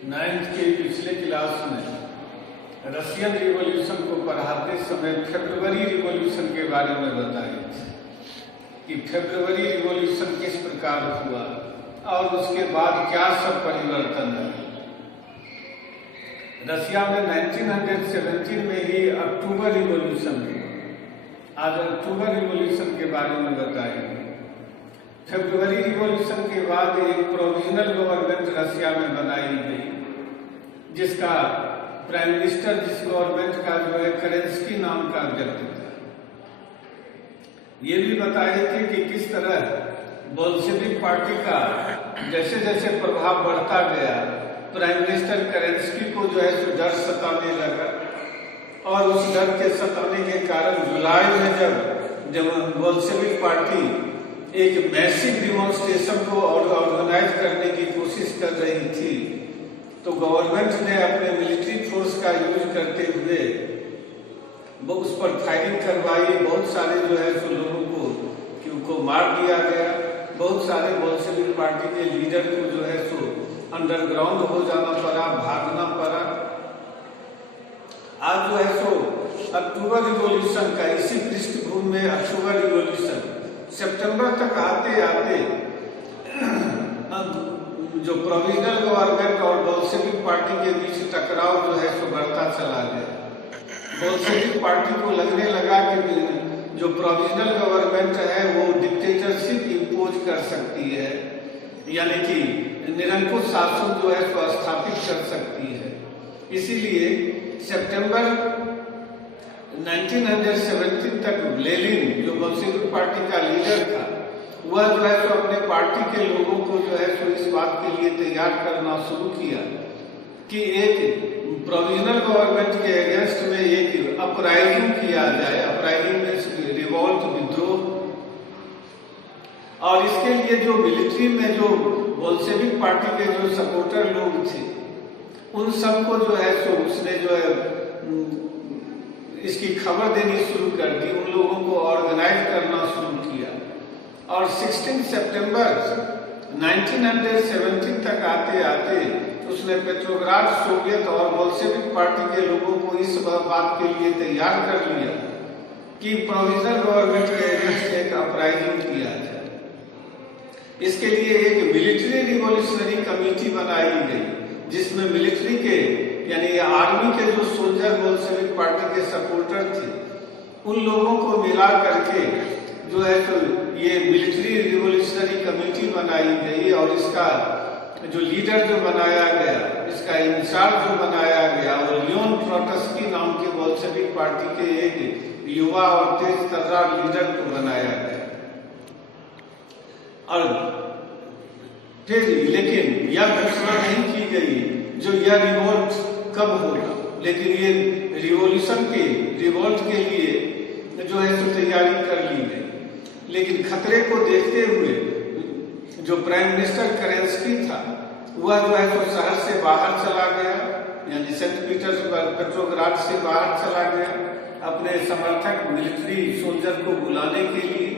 Ninth के पिछले class में रशियन रिवॉल्यूशन को पढ़ाते समय फेब्रुअरी रिवॉल्यूशन के बारे में बताई थी कि फेब्रुअरी रिवॉल्यूशन किस प्रकार हुआ और उसके बाद क्या सब परिवर्तन है। रशिया में 1917 में ही अक्टूबर रिवॉल्यूशन हुआ। आज अक्टूबर रिवॉल्यूशन के बारे में बताएंगे। फेब्रुअरी रिवॉल्यूशन के बाद एक प्रोविजनल गवर्नमेंट रशिया में बनाई गई, जिसका प्राइम मिनिस्टर जिस गवर्नमेंट का जो है केरेंस्की नाम का व्यक्ति था। ये भी बताए थे कि किस तरह बोल्शेविक पार्टी का जैसे जैसे प्रभाव बढ़ता गया, प्राइम मिनिस्टर केरेंस्की को जो है सो डर सताने लगा और उस डर के सताने के कारण जुलाई में जब बोल्शेविक पार्टी एक मैसिव डिमॉन्स्ट्रेशन को ऑर्गेनाइज करने की कोशिश कर रही थी, तो गवर्नमेंट ने अपने मिलिट्री फोर्स का यूज करते हुए वो उस पर फायरिंग करवाई। बहुत सारे जो है सो लोगों को मार दिया गया। बहुत सारे बोल्शेविक पार्टी के लीडर को जो है सो अंडरग्राउंड हो जाना पड़ा, भागना पड़ा। आज जो है सो अक्टूबर रिवॉल्यूशन का इसी पृष्ठभूमि में अक्टूबर रिवॉल्यूशन सितंबर तक आते आते जो प्रोविजनल गवर्नमेंट और बोल्शेविक पार्टी के बीच टकराव जो है सो बढ़ता चला गया। बोल्शेविक पार्टी को लगने लगा कि जो प्रोविजनल गवर्नमेंट है वो डिक्टेटरशिप इम्पोज कर सकती है, यानी कि निरंकुश शासन जो है सो स्थापित कर सकती है। इसीलिए सितंबर 1917 तक लेनिन जो बोल्शेविक पार्टी का लीडर था, वह जो है सो अपने पार्टी के लोगों को जो है सो इस बात के लिए तैयार करना शुरू किया कि एक प्रोविजनल गवर्नमेंट के अगेंस्ट में एक अपराइजिंग किया जाए। अपराइजिंग में रिवॉल्ट, विद्रोह। और इसके लिए जो मिलिट्री में जो बोल्शेविक पार्टी के जो सपोर्टर लोग थे, उन सबको जो है सो उसने जो है इसकी खबर देनी शुरू कर दी, उन लोगों को ऑर्गेनाइज करना शुरू किया। और 16 सितंबर 1917 तक आते आते उसने पेट्रोग्राड सोवियत और बोल्शेविक पार्टी के लोगों को इस बात के लिए तैयार कर लिया कि प्रोविजनल गवर्नमेंट के अगेंस्ट एक अपराइजिंग किया जाए। इसके लिए एक मिलिट्री रिवॉल्यूशनरी कमेटी बनाई गई, जिसमें मिलिट्री के यानी आर्मी के जो सोल्जर बोल्शेविक पार्टी के सपोर्टर थे, उन लोगों को मिला करके जो है तो ये मिलिट्री रिवॉल्यूशनरी कमेटी बनाई गई। और इसका जो लीडर जो बनाया गया, इसका इंचार्ज जो बनाया गया, वो लियोन ट्रोट्स्की नाम के बोल्शेविक पार्टी के एक युवा और तेज तर्रार लीडर को बनाया गया। और फिर लेकिन यह घोषणा नहीं की गई जो यह रिवोल्ट कब होगा, लेकिन ये रिवोल्ट के लिए जो है तो तैयारी कर ली गई। लेकिन खतरे को देखते हुए जो प्राइम मिनिस्टर केरेंस्की था, वह जो है तो शहर से बाहर चला गया, यानी सेंट पीटर्सबर्ग पेट्रोग्राड से बाहर चला गया अपने समर्थक मिलिट्री सोल्जर को बुलाने के लिए।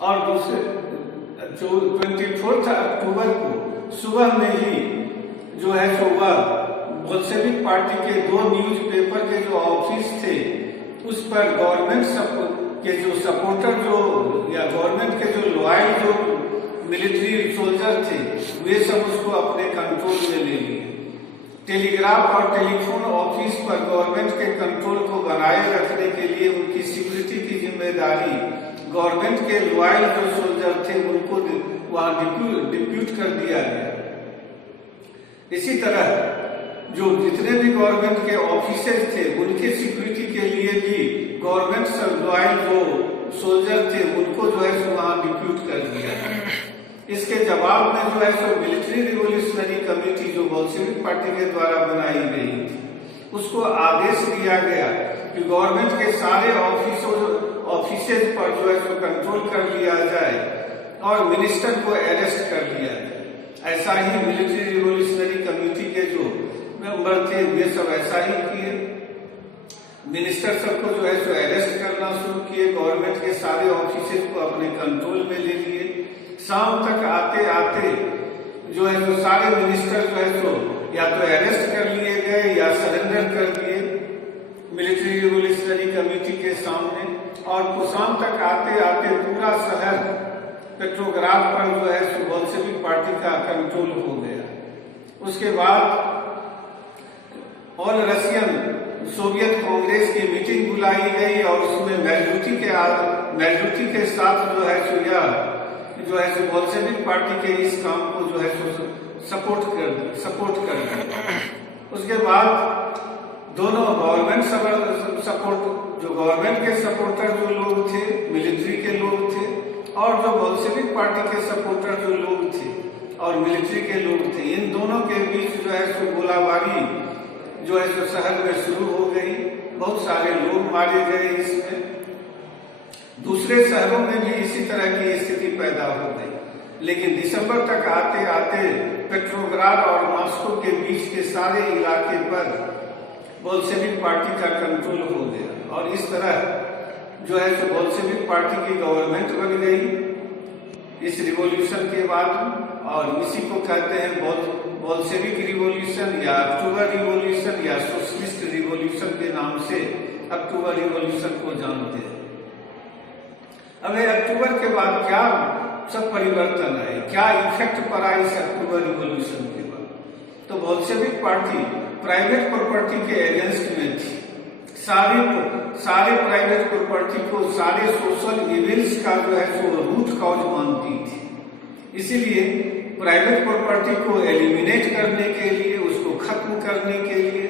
और दूसरे 24 अक्टूबर को सुबह में ही जो है सो वह बोल्शेविक पार्टी के 2 न्यूज़पेपर के जो ऑफिस थे, उस पर गवर्नमेंट के जो सपोर्टर जो या गवर्नमेंट के जो लॉयल जो मिलिट्री सोल्जर थे, वे सब उसको अपने कंट्रोल में ले लिए। टेलीग्राफ और टेलीफोन ऑफिस पर गवर्नमेंट के कंट्रोल को बनाए रखने के लिए उनकी सिक्योरिटी की जिम्मेदारी गवर्नमेंट के लॉयल जो सोल्जर थे उनको वहां डिप्यूट कर दिया गया। इसी तरह जो जितने भी गवर्नमेंट के ऑफिसर्स थे, उनके सिक्योरिटी के लिए भी गवर्नमेंट से लॉयल जो सोल्जर थे उनको जो है सो वहां डिप्यूट कर दिया। इसके जवाब में जो है सो मिलिट्री रिवॉल्यूशनरी कमेटी जो बोल्शेविक पार्टी के द्वारा बनाई गई थी, उसको आदेश दिया गया कि गवर्नमेंट के सारे ऑफिसेज पर जो है सो कंट्रोल कर लिया जाए और मिनिस्टर को अरेस्ट कर लिया जाए। ऐसा ही मिलिट्री रिवॉल्यूशनरी कमेटी के जो मेंबर थे वे सब ऐसा ही किए। मिनिस्टर सबको जो है सो अरेस्ट करना शुरू किए, गवर्नमेंट के सारे ऑफिसेज को अपने कंट्रोल में ले लिए। शाम तक आते आते जो है सो सारे मिनिस्टर जो है सो या तो अरेस्ट कर लिए गए या सरेंडर कर दिए मिलिट्री रिवोल्यूशनरी कमेटी के सामने। और पुसान तक आते आते पूरा शहर पेट्रोग्राद पर जो है सो बोल्शेविक पार्टी का कंट्रोल हो गया। उसके बाद ऑल रशियन सोवियत कांग्रेस की मीटिंग बुलाई गई और उसमें मेजोरिटी के साथ जो है सो बोल्शेविक पार्टी के इस काम को जो है सो सपोर्ट कर दिया। उसके बाद दोनों गवर्नमेंट के सपोर्टर जो लोग थे, मिलिट्री के लोग थे, और जो बोल्शेविक पार्टी के सपोर्टर जो लोग थे और मिलिट्री के लोग थे, इन दोनों के बीच जो है सो गोलाबारी जो है सो शहर में शुरू हो गई। बहुत सारे लोग मारे गए इसमें। दूसरे शहरों में भी इसी तरह की स्थिति पैदा हो गई। लेकिन दिसंबर तक आते आते पेट्रोग्राद और मॉस्को के बीच के सारे इलाके पर बोल्शेविक पार्टी का कंट्रोल हो गया और इस तरह जो है सो बोल्शेविक पार्टी की गवर्नमेंट बन गई इस रिवॉल्यूशन के बाद। और इसी को कहते हैं बोल्शेविक रिवॉल्यूशन या अक्टूबर रिवॉल्यूशन या सोशलिस्ट रिवॉल्यूशन के नाम से अक्टूबर रिवॉल्यूशन को जानते हैं। अब अक्टूबर के बाद क्या सब परिवर्तन आए, क्या इफेक्ट पड़ा इस अक्टूबर रिवॉल्यूशन के बाद? तो बोल्शेविक पार्टी प्राइवेट प्रॉपर्टी के अगेंस्ट में थी। सारे प्राइवेट प्रॉपर्टी को सारे सोशल इविल्स का जो है सो रूट कॉज मानती थी। इसीलिए प्राइवेट प्रॉपर्टी को एलिमिनेट करने के लिए, उसको खत्म करने के लिए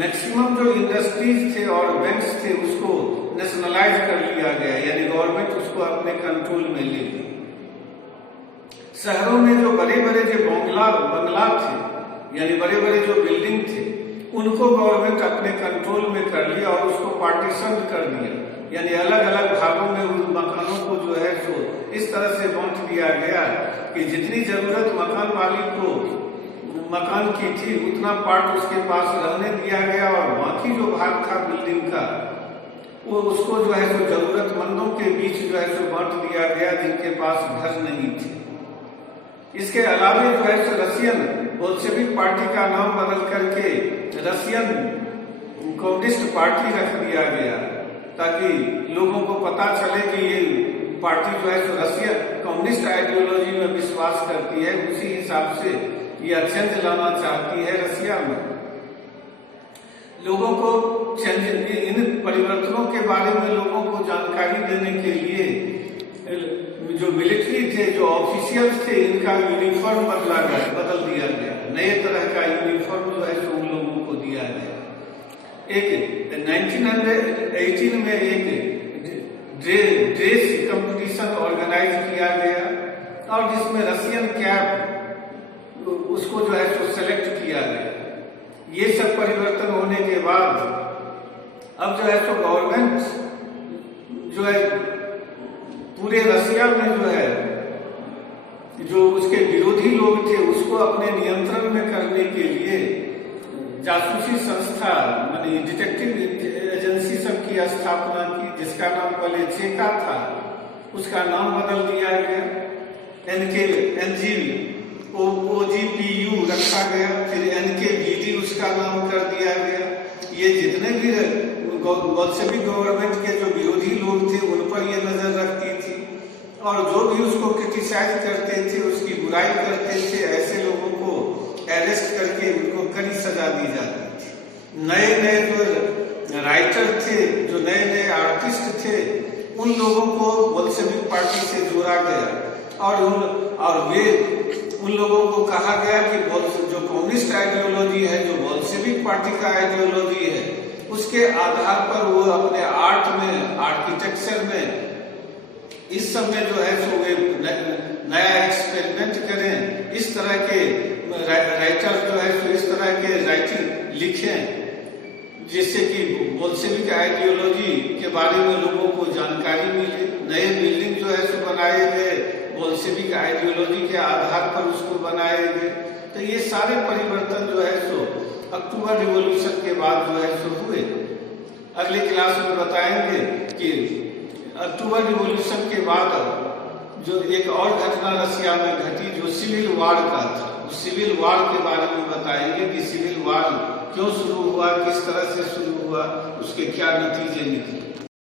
मैक्सिमम जो इंडस्ट्रीज थे और बैंक्स थे उसको नेशनलाइज कर लिया गया, यानी गवर्नमेंट उसको अपने कंट्रोल में ले ली। शहरों में जो बड़े बड़े जो बंगला थे, यानी बड़े बड़े जो बिल्डिंग थे, उनको गवर्नमेंट अपने कंट्रोल में कर लिया और उसको पार्टीशन कर दिया, यानी अलग अलग भागों में उन मकानों को जो है सो इस तरह से बांट दिया गया कि जितनी जरूरत मकान मालिक को मकान की थी उतना पार्ट उसके पास रहने दिया गया और बाकी जो भाग था बिल्डिंग का वो उसको जो है सो जरूरतमंदों के बीच जो है सो बांट दिया गया जिनके पास घर नहीं थे। इसके अलावा जो है सो रशियन बोल्शेविक पार्टी का नाम बदल करके रशियन कम्युनिस्ट पार्टी रख दिया गया ताकि लोगों को पता चले कि ये पार्टी जो है सो रशियन कम्युनिस्ट आइडियोलॉजी में विश्वास करती है, उसी हिसाब से यह चेंज लाना चाहती है रशिया में। लोगों को चेंज, इन परिवर्तनों के बारे में लोगों को जानकारी देने के लिए जो मिलिट्री थे, जो ऑफिशियल्स थे, इनका यूनिफॉर्म बदल दिया गया। नए तरह का यूनिफॉर्म जो है सो उन लोगों को दिया गया। एक 1918 में एक ड्रेस कंपटीशन ऑर्गेनाइज किया गया और जिसमें रशियन कैप उसको जो है सो सेलेक्ट किया गया। ये सब परिवर्तन होने के बाद अब जो है सो गवर्नमेंट जो है पूरे रशिया में जो है जो उसके विरोधी लोग थे उसको अपने नियंत्रण में करने के लिए जासूसी संस्था यानी डिटेक्टिव एजेंसी सब की स्थापना की, जिसका नाम पहले चेका था, उसका नाम बदल दिया गया, OGPU रखा गया, फिर NKVD उसका नाम कर दिया गया। ये जितने भी बोल्शेविक गवर्नमेंट के जो विरोधी लोग थे उन पर ये नजर रखती थी और जो भी उसको क्रिटिसाइज करते थे, उसकी बुराई करते थे, ऐसे लोगों को अरेस्ट करके उनको कड़ी सजा दी जाती थी। नए नए जो राइटर थे, जो नए नए आर्टिस्ट थे, उन लोगों को बोल्शेविक पार्टी से जोड़ा गया और वे उन लोगों को कहा गया कि जो कम्युनिस्ट आइडियोलॉजी है, जो बोल्शेविक पार्टी का आइडियोलॉजी है, उसके आधार पर वो अपने आर्ट में, आर्किटेक्चर में, इस सब में जो है सो वे नया एक्सपेरिमेंट करें, इस तरह के राइटर जो है सो इस तरह के राइटिंग लिखें जिससे कि बोल्शेविक आइडियोलॉजी के बारे में लोगों को जानकारी मिले। नए बिल्डिंग जो है सो बनाए गए, बोल्शेविक आइडियोलॉजी के आधार पर उसको बनाए गए। तो ये सारे परिवर्तन जो है सो अक्टूबर रिवॉल्यूशन के बाद जो है सो हुए। अगले क्लास में बताएंगे कि अक्टूबर रिवॉल्यूशन के बाद जो एक और घटना रशिया में घटी जो सिविल वॉर का था। सिविल वॉर के बारे में बताएंगे कि सिविल वॉर क्यों शुरू हुआ, किस तरह से शुरू हुआ, उसके क्या नतीजे निकले।